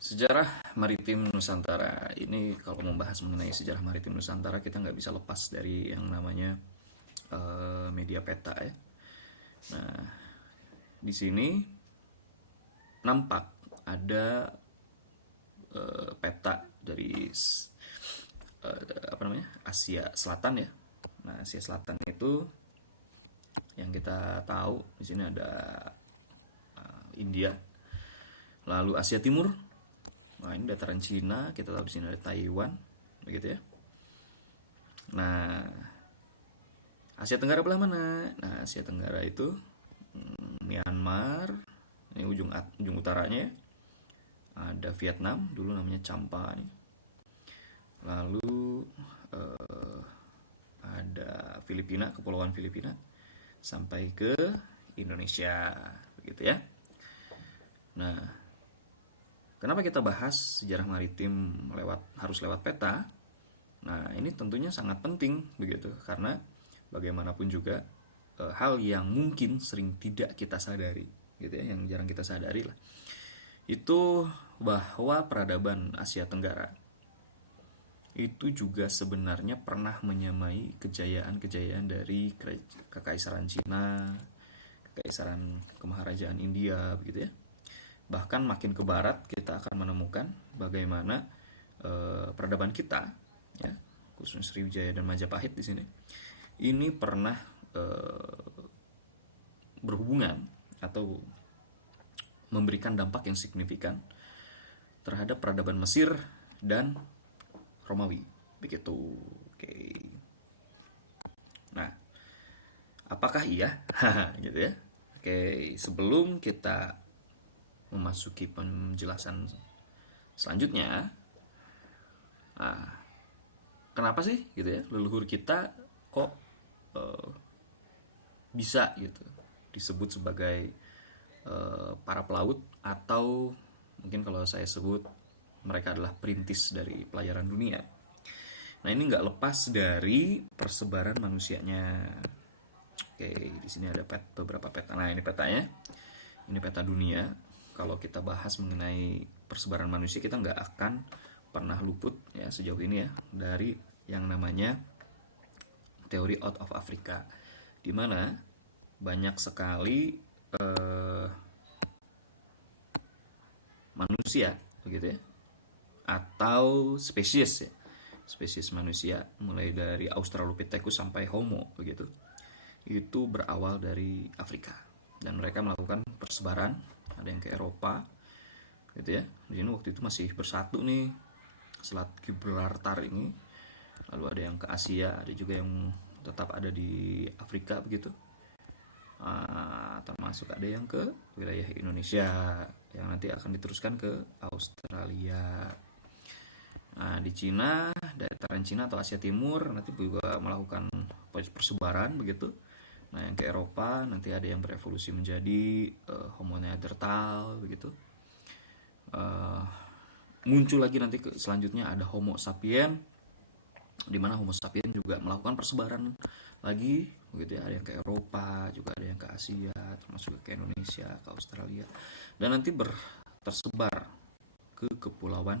Sejarah maritim Nusantara ini, kalau membahas mengenai sejarah maritim Nusantara, kita nggak bisa lepas dari yang namanya media peta ya. Nah, di sini nampak ada peta dari apa namanya, Asia Selatan ya. Nah, Asia Selatan itu yang kita tahu di sini ada India, lalu Asia Timur. Nah, ini dataran Cina, kita tahu di sini ada Taiwan, begitu ya. Nah, Asia Tenggara belah mana? Nah, Asia Tenggara itu Myanmar, ini ujung utaranya ya. Ada Vietnam, dulu namanya Champa nih. Lalu ada Filipina, Kepulauan Filipina, sampai ke Indonesia, begitu ya. Nah, kenapa kita bahas sejarah maritim harus lewat peta? Nah, ini tentunya sangat penting begitu, karena bagaimanapun juga hal yang mungkin sering tidak kita sadari, gitu ya, yang jarang kita sadari lah, itu bahwa peradaban Asia Tenggara itu juga sebenarnya pernah menyamai kejayaan-kejayaan dari Kekaisaran Cina, Kekaisaran Kemaharajaan India, begitu ya. Bahkan makin ke barat kita akan menemukan bagaimana peradaban kita, ya, khususnya Sriwijaya dan Majapahit di sini, ini pernah berhubungan atau memberikan dampak yang signifikan terhadap peradaban Mesir dan Romawi, begitu. Oke. Nah, apakah iya? Gitu ya. Oke, sebelum kita memasuki penjelasan selanjutnya, nah, kenapa sih gitu ya leluhur kita kok bisa gitu disebut sebagai para pelaut, atau mungkin kalau saya sebut mereka adalah perintis dari pelayaran dunia. Nah, ini nggak lepas dari persebaran manusianya. Oke, di sini ada beberapa peta. Nah, ini petanya. Ini peta dunia. Kalau kita bahas mengenai persebaran manusia, kita nggak akan pernah luput ya sejauh ini ya dari yang namanya teori out of Africa, di mana banyak sekali manusia, begitu ya, atau spesies ya, spesies manusia mulai dari Australopithecus sampai Homo, begitu, itu berawal dari Afrika, dan mereka melakukan persebaran. Ada yang ke Eropa, gitu ya. Di sini waktu itu masih bersatu nih Selat Gibraltar ini. Lalu ada yang ke Asia, ada juga yang tetap ada di Afrika, begitu. Termasuk ada yang ke wilayah Indonesia yang nanti akan diteruskan ke Australia. Nah, di Cina, dataran Cina atau Asia Timur nanti juga melakukan persebaran, begitu. Nah, yang ke Eropa nanti ada yang berevolusi menjadi Homo neanderthal, begitu. Muncul lagi nanti selanjutnya ada Homo sapien, di mana Homo sapien juga melakukan persebaran lagi, begitu ya. Ada yang ke Eropa, juga ada yang ke Asia, termasuk ke Indonesia, ke Australia, dan nanti tersebar ke kepulauan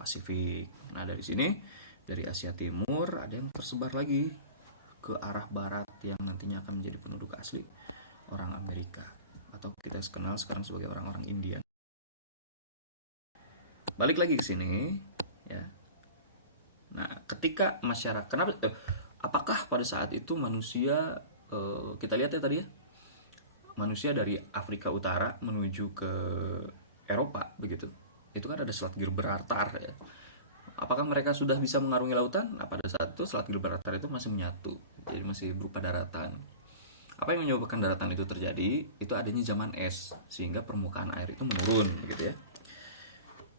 Pasifik. Nah, dari sini, dari Asia Timur ada yang tersebar lagi ke arah barat yang nantinya akan menjadi penduduk asli orang Amerika, atau kita kenal sekarang sebagai orang-orang Indian. Balik lagi ke sini ya. Nah, ketika masyarakat, apakah pada saat itu manusia, kita lihat ya tadi ya, manusia dari Afrika Utara menuju ke Eropa, begitu, itu kan ada Selat Gibraltar ya. Apakah mereka sudah bisa mengarungi lautan? Nah, pada saat itu Selat Gibraltar itu masih menyatu, jadi masih berupa daratan. Apa yang menyebabkan daratan itu terjadi? Itu adanya zaman es, sehingga permukaan air itu menurun, begitu ya.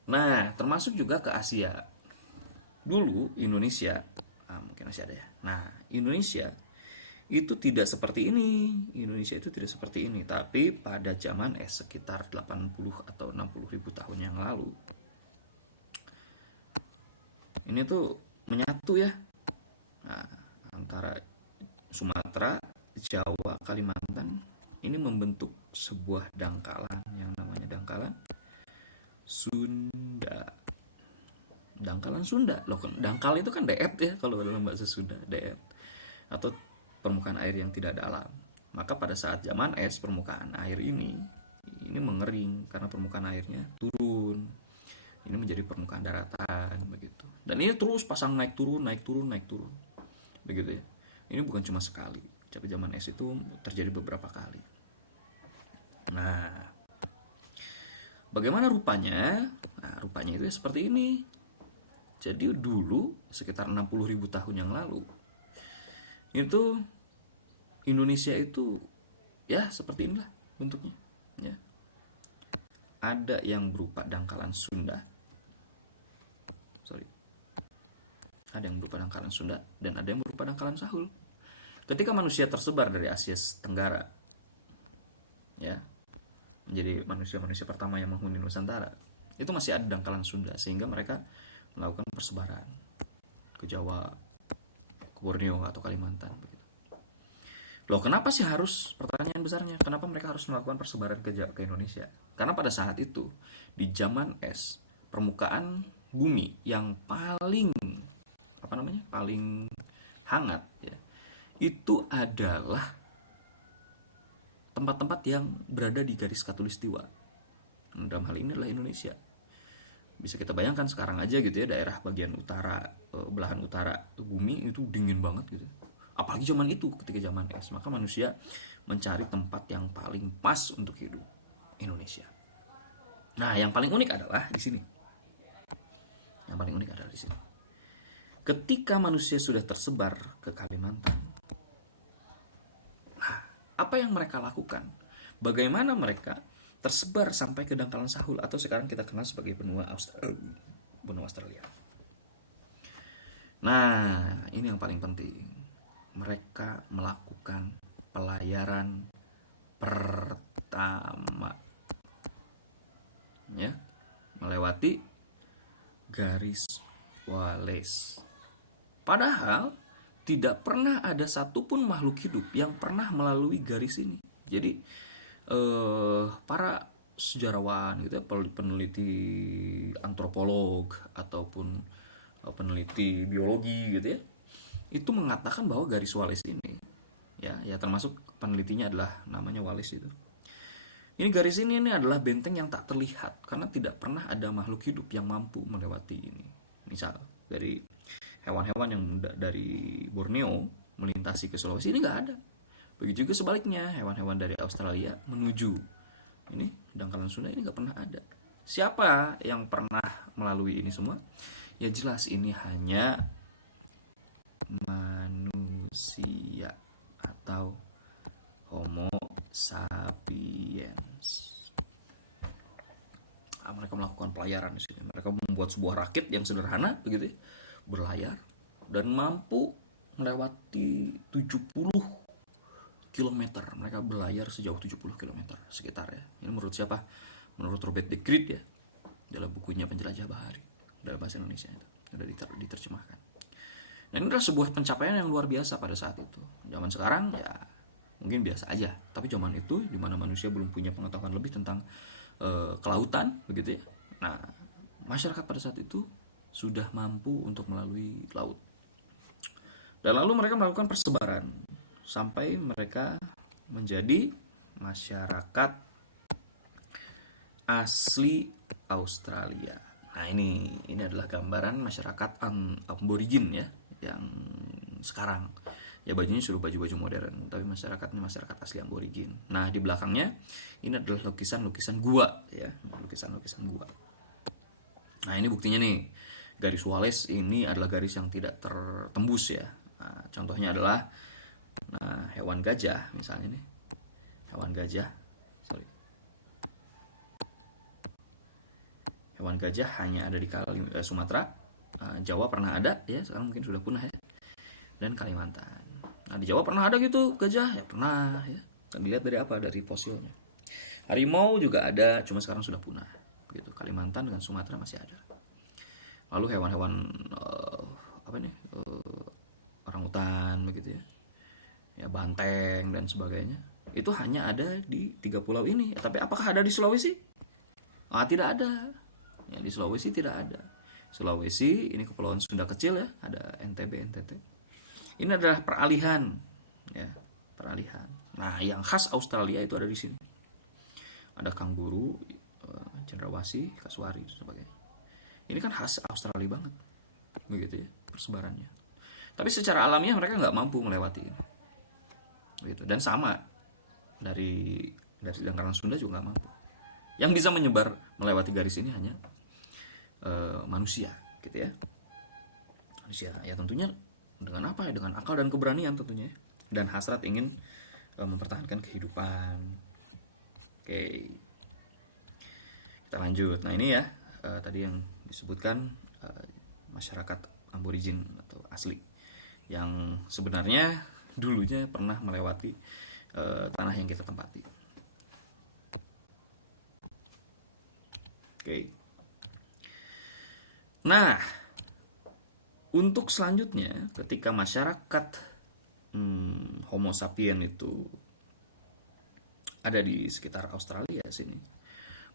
Nah, termasuk juga ke Asia. Dulu Indonesia, mungkin masih ada ya. Nah, Indonesia itu tidak seperti ini. Indonesia itu tidak seperti ini. Tapi pada zaman sekitar 80 atau 60 ribu tahun yang lalu, ini tuh menyatu ya. Nah, antara Sumatera, Jawa, Kalimantan, ini membentuk sebuah dangkalan yang namanya dangkalan Sunda. Dangkalan Sunda. Loh, dangkal itu kan deet ya kalau dalam bahasa Sunda, deet. Atau permukaan air yang tidak dalam. Maka pada saat zaman es, permukaan air ini mengering karena permukaan airnya turun. Ini menjadi permukaan daratan begitu. Dan ini terus pasang naik turun, naik turun, naik turun. Begitu ya. Ini bukan cuma sekali. Tapi zaman es itu terjadi beberapa kali. Nah, bagaimana rupanya? Nah, rupanya itu ya seperti ini. Jadi dulu sekitar 60.000 tahun yang lalu itu Indonesia itu ya seperti inilah bentuknya ya. Ada yang berupa dangkalan Sunda. Ada yang berupa dangkalan Sunda dan ada yang berupa dangkalan Sahul. Ketika manusia tersebar dari Asia Tenggara ya, menjadi manusia-manusia pertama yang menghuni Nusantara, itu masih ada dangkalan Sunda sehingga mereka melakukan persebaran ke Jawa, ke Borneo atau Kalimantan begitu. Loh, kenapa sih harus, pertanyaan besarnya, kenapa mereka harus melakukan persebaran ke Indonesia? Karena pada saat itu di zaman es, permukaan bumi yang paling paling hangat ya, itu adalah tempat-tempat yang berada di garis khatulistiwa. Dalam hal ini adalah Indonesia. Bisa kita bayangkan sekarang aja gitu ya, daerah bagian utara, belahan utara bumi itu dingin banget gitu. Apalagi zaman itu, ketika zaman es, maka manusia mencari tempat yang paling pas untuk hidup, Indonesia. Nah, yang paling unik adalah di sini. Ketika manusia sudah tersebar ke Kalimantan, nah, apa yang mereka lakukan? Bagaimana mereka tersebar sampai ke dangkalan Sahul atau sekarang kita kenal sebagai benua Australia. Nah, ini yang paling penting. Mereka melakukan pelayaran pertama ya, melewati garis Wallace. Padahal tidak pernah ada satupun makhluk hidup yang pernah melalui garis ini. Jadi para sejarawan gitu ya, peneliti antropolog ataupun peneliti biologi gitu ya, itu mengatakan bahwa garis Wallace ini ya termasuk penelitinya adalah namanya Wallace itu. Ini garis ini adalah benteng yang tak terlihat karena tidak pernah ada makhluk hidup yang mampu melewati ini. Misal dari hewan-hewan yang dari Borneo melintasi ke Sulawesi, ini nggak ada. Begitu juga sebaliknya, hewan-hewan dari Australia menuju ini dangkalan Sunda, ini nggak pernah ada. Siapa yang pernah melalui ini semua? Ya jelas ini hanya manusia atau Homo sapiens. Mereka melakukan pelayaran di sini. Mereka membuat sebuah rakit yang sederhana begitu ya, berlayar dan mampu melewati 70 kilometer. Mereka berlayar sejauh 70 kilometer sekitar ya. Ini menurut siapa? Menurut Robert de Groot ya, dalam bukunya Penjelajah Bahari dalam bahasa Indonesia itu sudah diterjemahkan. Dan ini adalah sebuah pencapaian yang luar biasa pada saat itu. Zaman sekarang ya mungkin biasa aja, tapi zaman itu di mana manusia belum punya pengetahuan lebih tentang kelautan begitu ya. Nah, masyarakat pada saat itu sudah mampu untuk melalui laut. Dan lalu mereka melakukan persebaran sampai mereka menjadi masyarakat asli Australia. Nah, ini adalah gambaran masyarakat aborigin ya, yang sekarang ya bajunya sudah baju-baju modern, tapi masyarakatnya masyarakat asli aborigin. Nah, di belakangnya ini adalah lukisan-lukisan gua ya, lukisan-lukisan gua. Nah, ini buktinya nih. Garis Wallace ini adalah garis yang tidak tertembus ya. Nah, contohnya adalah hewan gajah misalnya nih. Hewan gajah hanya ada di Sumatera, Jawa pernah ada ya, sekarang mungkin sudah punah ya. Dan Kalimantan. Nah, di Jawa pernah ada gitu gajah ya, pernah ya. Kan dilihat dari apa? Dari fosilnya. Harimau juga ada, cuma sekarang sudah punah. Gitu. Kalimantan dengan Sumatera masih ada. Lalu hewan-hewan orangutan begitu ya. Ya, banteng dan sebagainya. Itu hanya ada di 3 pulau ini. Tapi apakah ada di Sulawesi? Tidak ada. Ya, di Sulawesi tidak ada. Sulawesi ini kepulauan Sunda kecil ya, ada NTB, NTT. Ini adalah peralihan, ya, peralihan. Nah, yang khas Australia itu ada di sini. Ada kanguru, cendrawasih, kasuari, dan sebagainya. Ini kan khas Australia banget, begitu ya, persebarannya. Tapi secara alamiah mereka nggak mampu melewati ini, begitu. Dan sama dari dangkaran Sunda juga nggak mampu. Yang bisa menyebar melewati garis ini hanya manusia, gitu ya. Manusia, ya tentunya dengan apa ya? Dengan akal dan keberanian tentunya, dan hasrat ingin mempertahankan kehidupan. Oke, kita lanjut. Nah ini ya tadi yang disebutkan masyarakat aborigin atau asli yang sebenarnya dulunya pernah melewati tanah yang kita tempati. Oke. Nah, untuk selanjutnya ketika masyarakat Homo sapien itu ada di sekitar Australia sini,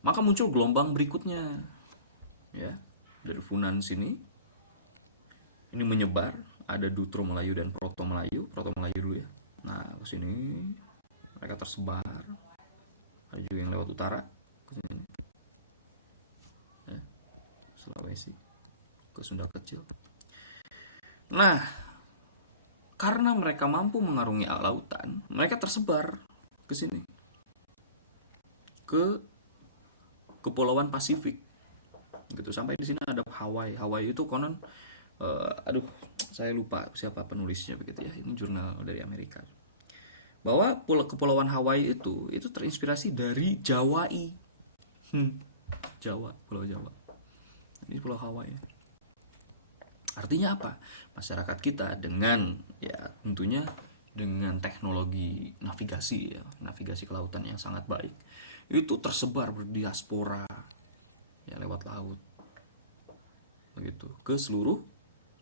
maka muncul gelombang berikutnya, ya, dari Funan sini. Ini menyebar, ada Dutro Melayu dan Proto Melayu dulu ya. Nah, ke sini mereka tersebar. Ada juga yang lewat utara ke sini, ya, Sulawesi, ke Sunda kecil. Nah, karena mereka mampu mengarungi lautan, mereka tersebar ke sini, ke kepulauan Pasifik, gitu. Sampai di sini ada Hawaii. Hawaii itu konon, aduh, saya lupa siapa penulisnya begitu ya. Ini jurnal dari Amerika. Bahwa kepulauan Hawaii itu terinspirasi dari Jawa. Jawa, Pulau Jawa. Ini Pulau Hawaii. Artinya apa? Masyarakat kita dengan, ya tentunya dengan teknologi navigasi ya, navigasi kelautan yang sangat baik, itu tersebar berdiaspora ya lewat laut, begitu, ke seluruh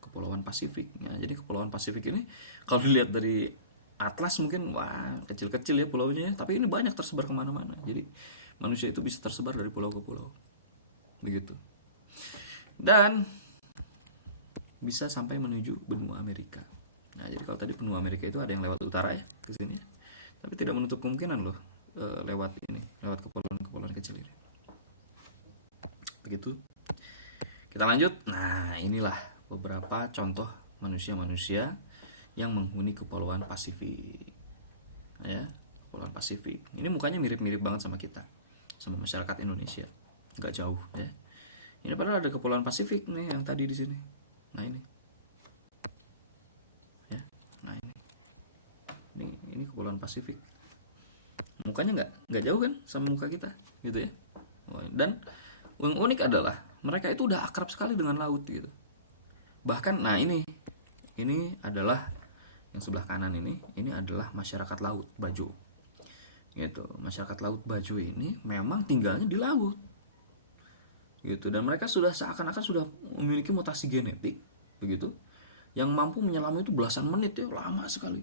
kepulauan Pasifik. Ya, jadi kepulauan Pasifik ini kalau dilihat dari atlas mungkin wah kecil-kecil ya pulaunya, tapi ini banyak tersebar kemana-mana. Jadi manusia itu bisa tersebar dari pulau ke pulau, begitu. Dan bisa sampai menuju benua Amerika. Nah, jadi kalau tadi benua Amerika itu ada yang lewat utara ya ke sini, tapi tidak menutup kemungkinan loh lewat kepulauan kecil ini. Begitu. Kita lanjut. Nah, inilah beberapa contoh manusia-manusia yang menghuni kepulauan Pasifik. Ya, kepulauan Pasifik. Ini mukanya mirip-mirip banget sama kita, sama masyarakat Indonesia. Nggak jauh ya. Ini padahal ada kepulauan Pasifik nih yang tadi di sini. Nah ini, ya, nah ini kepulauan Pasifik. Mukanya nggak jauh kan sama muka kita, gitu ya. Dan yang unik adalah mereka itu udah akrab sekali dengan laut, gitu. Bahkan, nah ini adalah yang sebelah kanan ini adalah masyarakat laut Bajo, gitu. Masyarakat laut Bajo ini memang tinggalnya di laut, gitu, dan mereka sudah seakan-akan sudah memiliki mutasi genetik, begitu, yang mampu menyelam itu belasan menit ya, lama sekali,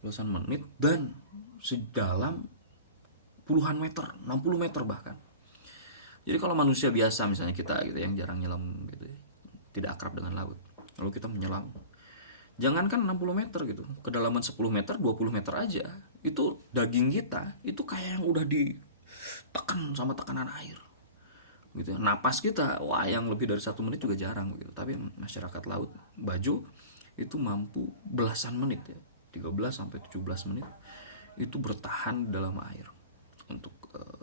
belasan menit, dan sedalam puluhan meter, 60 meter bahkan. Jadi kalau manusia biasa misalnya kita gitu yang jarang nyelam gitu ya, tidak akrab dengan laut, lalu kita menyelam, jangankan 60 meter gitu, kedalaman 10 meter, 20 meter aja, itu daging kita itu kayak yang udah ditekan sama tekanan air, gitu. Napas kita, wah, yang lebih dari 1 menit juga jarang gitu. Tapi masyarakat laut Bajo itu mampu belasan menit ya, 13 sampai 17 menit itu bertahan dalam air untuk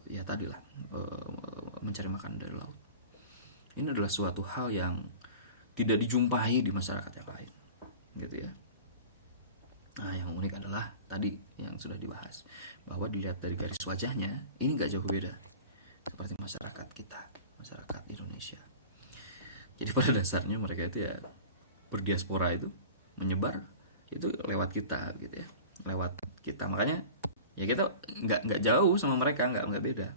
ya tadilah mencari makan dari laut. Ini adalah suatu hal yang tidak dijumpai di masyarakat yang lain, gitu ya. Nah, yang unik adalah tadi yang sudah dibahas, bahwa dilihat dari garis wajahnya ini nggak jauh beda seperti masyarakat kita, masyarakat Indonesia. Jadi pada dasarnya mereka itu ya berdiaspora, itu menyebar itu lewat kita, gitu ya, lewat kita. Makanya ya kita nggak jauh sama mereka, nggak beda.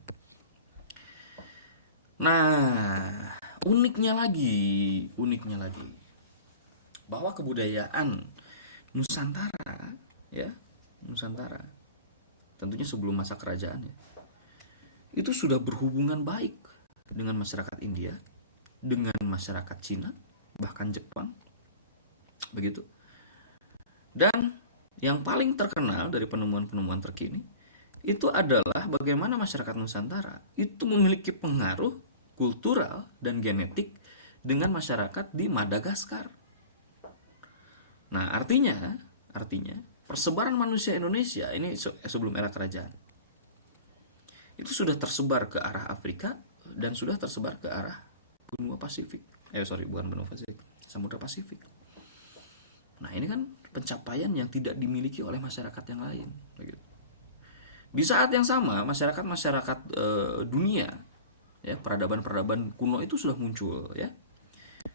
Nah, uniknya lagi bahwa kebudayaan Nusantara ya, Nusantara tentunya sebelum masa kerajaan ya, itu sudah berhubungan baik dengan masyarakat India, dengan masyarakat Cina, bahkan Jepang, begitu. Dan yang paling terkenal dari penemuan-penemuan terkini itu adalah bagaimana masyarakat Nusantara itu memiliki pengaruh kultural dan genetik dengan masyarakat di Madagaskar. Nah, artinya persebaran manusia Indonesia ini sebelum era kerajaan itu sudah tersebar ke arah Afrika dan sudah tersebar ke arah benua Pasifik. Bukan benua Pasifik, Samudra Pasifik. Nah, ini kan pencapaian yang tidak dimiliki oleh masyarakat yang lain, begitu. Di saat yang sama, masyarakat dunia, ya, peradaban kuno itu sudah muncul, ya.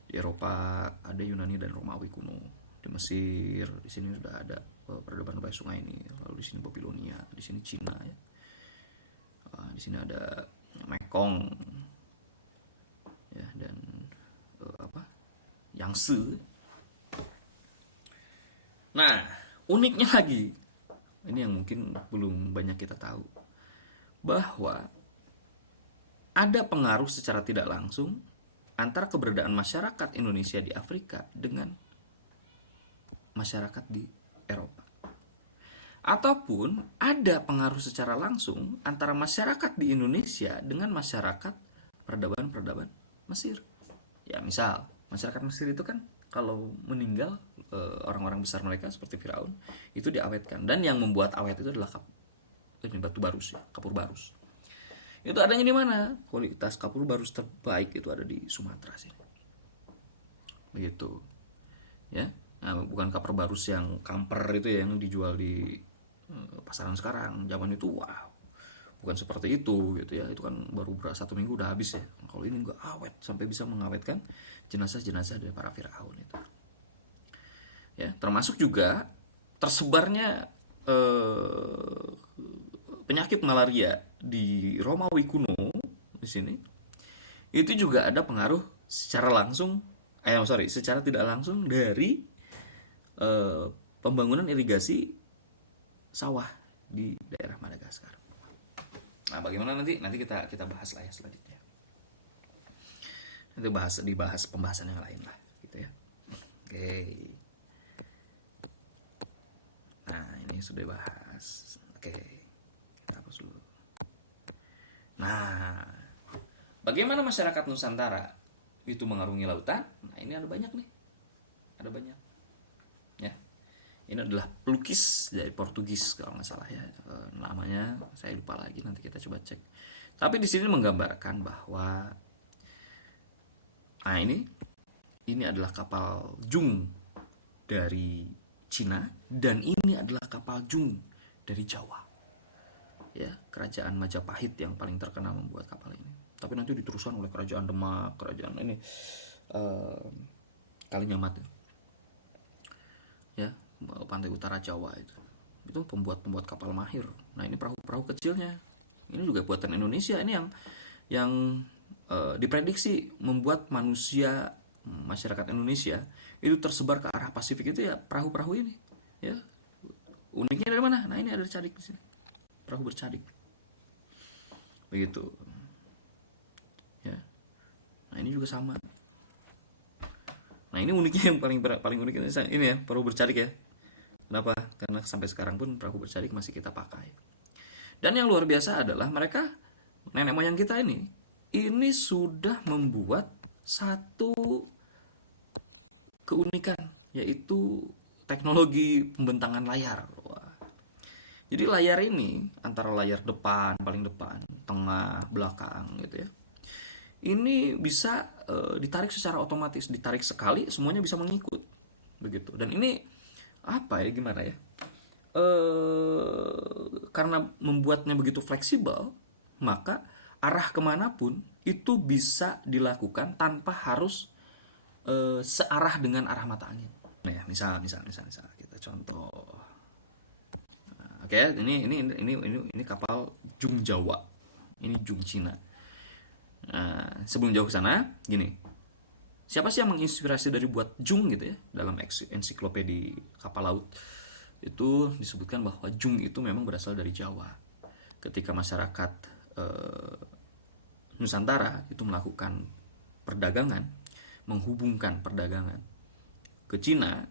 Di Eropa ada Yunani dan Romawi kuno. Di Mesir, di sini sudah ada peradaban Bayi Sungai ini. Lalu di sini Babilonia, di sini Cina, ya. Di sini ada Mekong, ya, dan Yangtze. Nah, uniknya lagi, ini yang mungkin belum banyak kita tahu, bahwa ada pengaruh secara tidak langsung antara keberadaan masyarakat Indonesia di Afrika dengan masyarakat di Eropa. Ataupun ada pengaruh secara langsung antara masyarakat di Indonesia dengan masyarakat peradaban Mesir. Ya, misal masyarakat Mesir itu kan kalau meninggal orang-orang besar mereka seperti Firaun itu diawetkan, dan yang membuat awet itu adalah batu barus, ya, kapur barus. Itu adanya di mana? Kualitas kapur barus terbaik itu ada di Sumatera sini. Begitu. Ya. Nah, bukan kapur barus yang kamper itu ya, yang dijual di pasaran sekarang. Zaman itu wow, bukan seperti itu gitu ya. Itu kan baru 1 minggu udah habis ya. Kalau ini enggak awet sampai bisa mengawetkan jenazah-jenazah dari para Firaun itu. Ya, termasuk juga tersebarnya penyakit malaria di Romawi kuno di sini. Itu juga ada pengaruh secara langsung, secara tidak langsung dari pembangunan irigasi sawah di daerah Madagaskar. Nah, bagaimana nanti kita bahas lah ya selanjutnya. Nanti dibahas pembahasan yang lain lah, gitu ya. Oke. Nah, ini sudah dibahas. Oke. Kita hapus dulu. Nah, bagaimana masyarakat Nusantara itu mengarungi lautan? Nah, ini ada banyak nih. Ada banyak. Ya. Ini adalah pelukis dari Portugis kalau nggak salah ya. Namanya saya lupa lagi, nanti kita coba cek. Tapi di sini menggambarkan bahwa ini adalah kapal Jung dari Cina, dan ini adalah kapal Jung dari Jawa. Ya, kerajaan Majapahit yang paling terkenal membuat kapal ini. Tapi nanti diteruskan oleh kerajaan Demak, kerajaan ini Kalinyamat. Ya, pantai utara Jawa itu pembuat kapal mahir. Nah, ini perahu kecilnya ini juga buatan Indonesia. Ini yang diprediksi membuat masyarakat Indonesia itu tersebar ke arah Pasifik itu ya perahu-perahu ini. Ya, uniknya dari mana? Nah, ini ada cadik di sini, perahu bercadik. Begitu. Ya. Nah, ini juga sama. Nah, ini uniknya, yang paling unik ini ya, perahu bercadik ya. Kenapa? Karena sampai sekarang pun perahu bercadik masih kita pakai. Dan yang luar biasa adalah mereka, nenek moyang kita ini sudah membuat satu keunikan, yaitu teknologi pembentangan layar. Wah. Jadi layar ini antara layar depan, paling depan, tengah, belakang gitu ya. Ini bisa ditarik secara otomatis, ditarik sekali semuanya bisa mengikut. Begitu. Dan ini gimana ya? Karena membuatnya begitu fleksibel, maka arah kemanapun itu bisa dilakukan tanpa harus searah dengan arah mata angin. Nah, ya, misal kita contoh. Oke, ini kapal Jung Jawa. Ini Jung Cina. Nah, sebelum jauh ke sana, gini. Siapa sih yang menginspirasi dari buat Jung gitu ya? Dalam ensiklopedi kapal laut itu disebutkan bahwa Jung itu memang berasal dari Jawa. Ketika masyarakat Nusantara itu melakukan perdagangan, menghubungkan perdagangan ke Cina,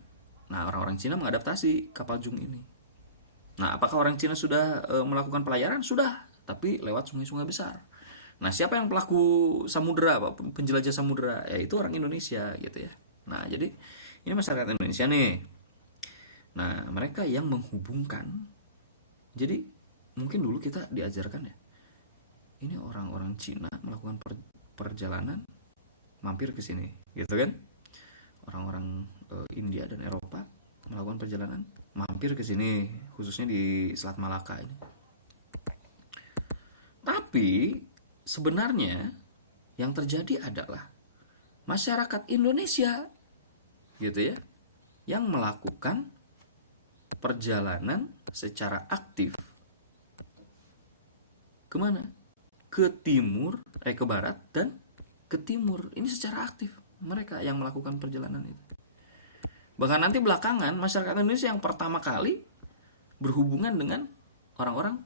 nah orang-orang Cina mengadaptasi kapal Jung ini. Nah, apakah orang Cina sudah melakukan pelayaran? Sudah, tapi lewat sungai-sungai besar. Nah, siapa yang pelaku samudera, penjelajah samudera? Ya itu orang Indonesia gitu ya. Nah, jadi ini masyarakat Indonesia nih. Nah, mereka yang menghubungkan. Jadi mungkin dulu kita diajarkan ya, ini orang-orang Cina melakukan perjalanan mampir ke sini, gitu kan? Orang-orang India dan Eropa melakukan perjalanan mampir ke sini, khususnya di Selat Malaka ini. Tapi sebenarnya yang terjadi adalah masyarakat Indonesia gitu ya, yang melakukan perjalanan secara aktif kemana? Ke timur, ke barat dan ke timur. Ini secara aktif mereka yang melakukan perjalanan itu. Bahkan nanti belakangan masyarakat Indonesia yang pertama kali berhubungan dengan orang-orang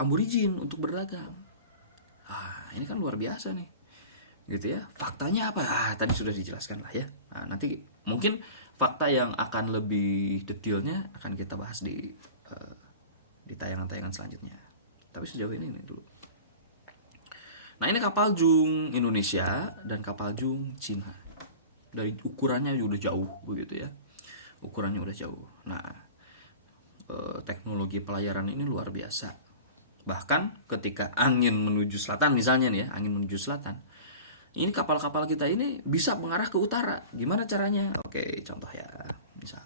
aborigin untuk berdagang. Ini kan luar biasa nih, gitu ya. Faktanya apa? Tadi sudah dijelaskan lah ya. Nah, nanti mungkin fakta yang akan lebih detailnya akan kita bahas di tayangan-tayangan selanjutnya. Tapi sejauh ini dulu. Nah, ini kapal Jung Indonesia dan kapal Jung Cina. Dari ukurannya udah jauh begitu ya. Ukurannya udah jauh. Nah, teknologi pelayaran ini luar biasa. Bahkan ketika angin menuju selatan misalnya nih ya, angin menuju selatan. Ini kapal-kapal kita ini bisa mengarah ke utara. Gimana caranya? Oke, contoh ya. Misal.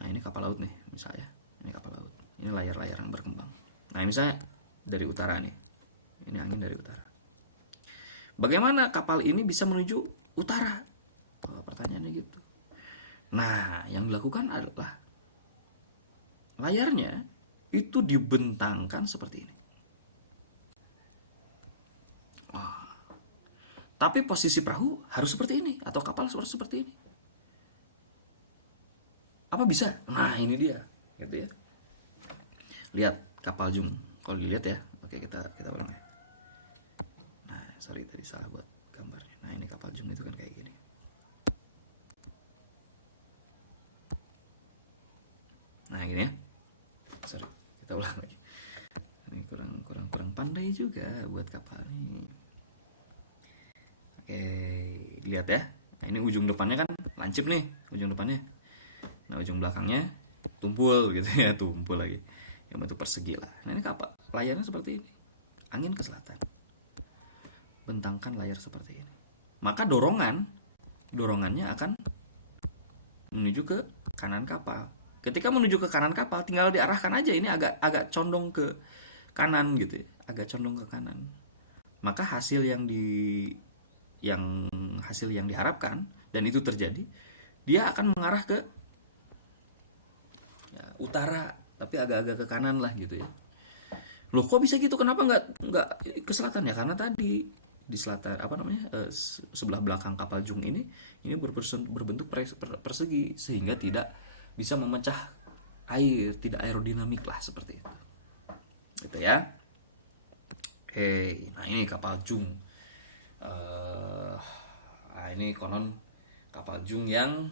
Nah, ini kapal laut nih, misalnya. Ini kapal laut. Ini layar-layar yang berkembang. Nah, misalnya dari utara nih. Ini angin dari utara. Bagaimana kapal ini bisa menuju utara? Pertanyaannya gitu. Nah, yang dilakukan adalah layarnya itu dibentangkan seperti ini. Tapi posisi perahu harus seperti ini atau kapal harus seperti ini. Apa bisa? Nah, ini dia, gitu ya. Lihat kapal Jung. Kalau dilihat ya. Oke, kita ulang ya. Nah, sorry tadi salah buat gambarnya. Nah, ini kapal Jung itu kan kayak gini. Nah, gini ya. Sorry, kita ulang lagi. Ini kurang pandai juga buat kapal ini. Oke, lihat ya. Nah, ini ujung depannya kan lancip nih, ujung depannya. Nah, ujung belakangnya tumpul gitu ya, tumpul lagi. Yang bentuk persegi lah. Nah, ini kapal layarnya seperti ini. Angin ke selatan. Bentangkan layar seperti ini. Maka dorongannya akan menuju ke kanan kapal. Ketika menuju ke kanan kapal, tinggal diarahkan aja. Ini agak condong ke kanan gitu ya. Agak condong ke kanan. Maka hasil yang diharapkan, dan itu terjadi, dia akan mengarah ke utara, tapi agak-agak ke kanan lah gitu ya. Loh, kok bisa gitu? Kenapa nggak ke selatan ya? Karena tadi di selatan sebelah belakang kapal Jung ini berbentuk persegi, sehingga tidak bisa memecah air, tidak aerodinamik lah seperti itu. Gitu ya. Nah ini kapal Jung. Ini konon kapal Jung yang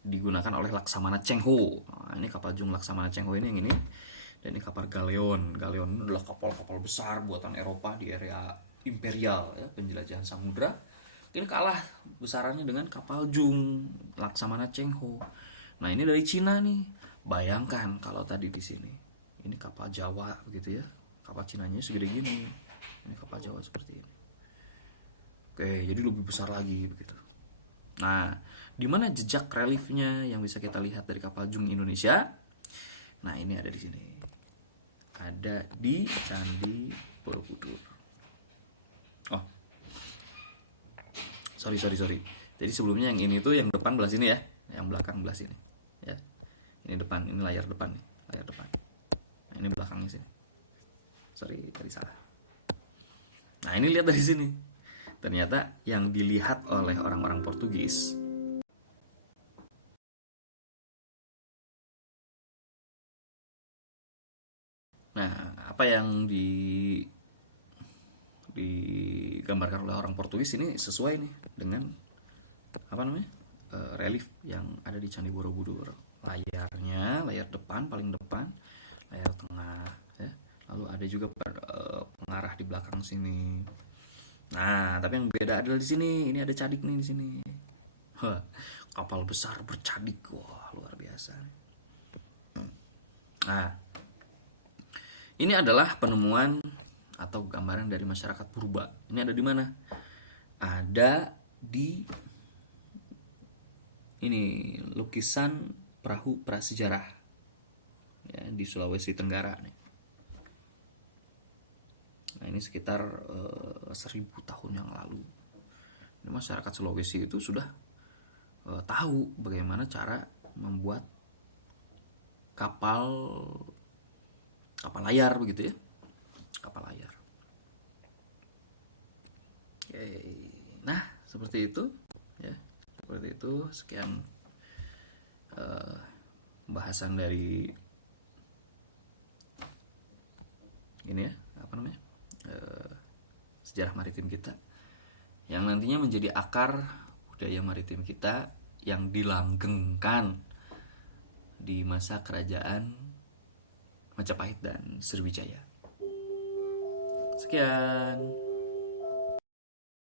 digunakan oleh Laksamana Cheng Ho. Nah, ini kapal Jung Laksamana Cheng Ho ini yang ini. Dan ini kapal Galeon. Galeon adalah kapal-kapal besar buatan Eropa di area imperial ya, penjelajahan samudra. Ini kalah besarannya dengan kapal Jung Laksamana Cheng Ho. Nah, ini dari Cina nih. Bayangkan kalau tadi di sini. Ini kapal Jawa begitu ya. Kapal Cinanya segede gini. Ini kapal Jawa seperti ini. Oke, jadi lebih besar lagi begitu. Nah, di mana jejak reliefnya yang bisa kita lihat dari kapal Jung Indonesia? Nah, ini ada di sini. Ada di Candi Borobudur. Oh, sorry. Jadi sebelumnya yang ini tuh yang depan belah sini ya, yang belakang belah sini. Ya, ini depan, ini layar depan nih, layar depan. Nah, ini belakangnya sini. Sorry, tadi salah. Nah, ini lihat dari sini. Ternyata yang dilihat oleh orang-orang Portugis apa yang digambarkan oleh orang Portugis ini sesuai nih dengan apa namanya, relief yang ada di Candi Borobudur. Layarnya, layar depan paling depan, layar tengah, ya. Lalu ada juga pengarah di belakang sini. Nah, tapi yang beda adalah di sini. Ini ada cadik nih di sini. Wah, kapal besar bercadik. Wah, luar biasa. Nah, ini adalah penemuan atau gambaran dari masyarakat purba. Ini ada di mana? Ada di ini lukisan perahu prasejarah ya, di Sulawesi Tenggara nih. Nah, ini sekitar 1000 tahun yang lalu. Ini masyarakat Sulawesi itu sudah tahu bagaimana cara membuat kapal layar begitu ya, kapal layar. Oke. Nah, seperti itu ya, seperti itu. Sekian pembahasan dari ini ya, apa namanya, sejarah maritim kita yang nantinya menjadi akar budaya maritim kita yang dilanggengkan di masa kerajaan Majapahit dan Sriwijaya. Sekian.